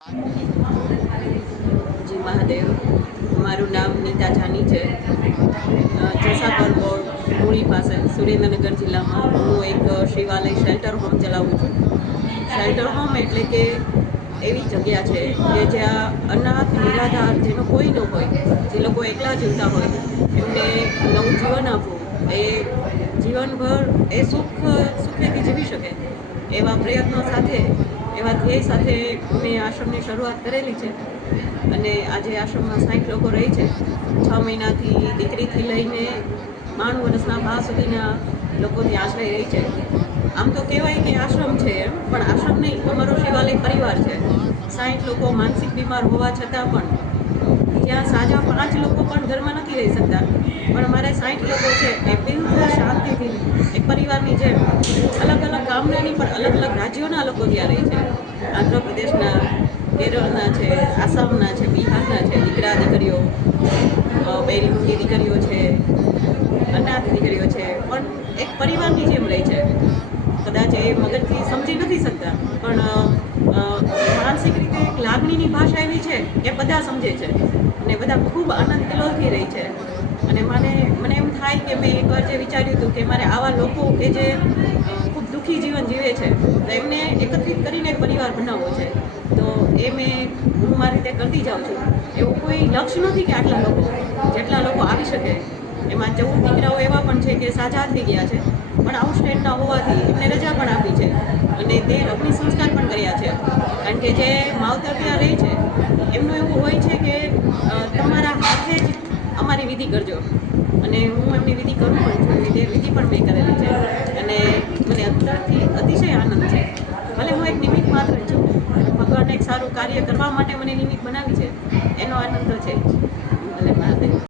જી મહાદેવ, મારું નામ નીતા જાની છે. જસાપર રોડ મૂળી પાસે સુરેન્દ્રનગર જિલ્લામાં હું એક શિવાલય શેલ્ટર હોમ ચલાવું છું. શેલ્ટર હોમ એટલે કે એવી જગ્યા છે કે જ્યાં અનાથ નિરાધાર જેનો કોઈ ન હોય, જે લોકો એકલા જીવતા હોય, એમને નવું જીવન આપવું, એ જીવનભર એ સુખેથી જીવી શકે એવા પ્રયત્નો સાથે, એવા ધ્યેય સાથે મેં આશ્રમની શરૂઆત કરેલી છે. અને આજે આશ્રમમાં 60 લોકો રહે છે. 6 મહિનાથી દીકરીથી લઈને 92 વર્ષના બા સુધીના લોકોની આશ્રય રહી છે. આમ તો કહેવાય કે આશ્રમ છે એમ, પણ આશ્રમ નહીં, અમારો શિવાલય પરિવાર છે. 60 લોકો માનસિક બીમાર હોવા છતાં પણ, જ્યાં સાજા 5 લોકો પણ ઘરમાં નથી રહી શકતા, પણ અમારે 60 લોકો છે એ બિલકુલ શાંતિથી એક પરિવારની જેમ, અલગ અલગ ગામનાની પણ અલગ અલગ રાજ્યોના લોકો ત્યાં રહે છે. આંધ્રપ્રદેશના, કેરળના છે, આસામના છે, બિહારના છે, દીકરા દીકરીઓ, બૈરીમૂકી દીકરીઓ છે, અનાથ દીકરીઓ છે, પણ એક પરિવારની જેમ રહે છે. કદાચ એ મગજથી સમજી નથી શકતા, પણ માનસિક રીતે એક લાગણીની ભાષા એવી છે કે બધા સમજે છે અને બધા ખૂબ આનંદ કિલોલથી રહે છે. અને મને એમ થાય કે મેં એકવાર જે વિચાર્યું હતું કે મારે આવા લોકો કે જે ખૂબ દુઃખી જીવન જીવે છે, તો એમને એકત્રિત કરીને એક પરિવાર બનાવવો છે. તો એ હું મારી રીતે કરતી જાઉં છું. એવું કોઈ લક્ષ્ય નથી કે આટલા લોકો, જેટલા લોકો આવી શકે. એમાં 14 દીકરાઓ એવા પણ છે કે સાજા થઈ ગયા છે, પણ આઉટ સ્ટેટના હોવાથી એમને રજા પણ આપી છે અને તે અગ્નિ સંસ્કાર પણ કર્યા છે. કારણ કે જે માવતર ત્યાં રહે છે, એમનું એવું હોય છે કે તમારા હાથે જ અમારી વિધિ કરજો, અને હું એમની વિધિ કરું પણ છું. તે વિધિ પણ મેં કરેલી છે અને મને અંદરથી અતિશય આનંદ છે. ભલે હું એક નિમિત્ત માત્ર છું, ભગવાનને એક સારું કાર્ય કરવા માટે મને નિમિત્ત બનાવી છે, એનો આનંદ તો છે.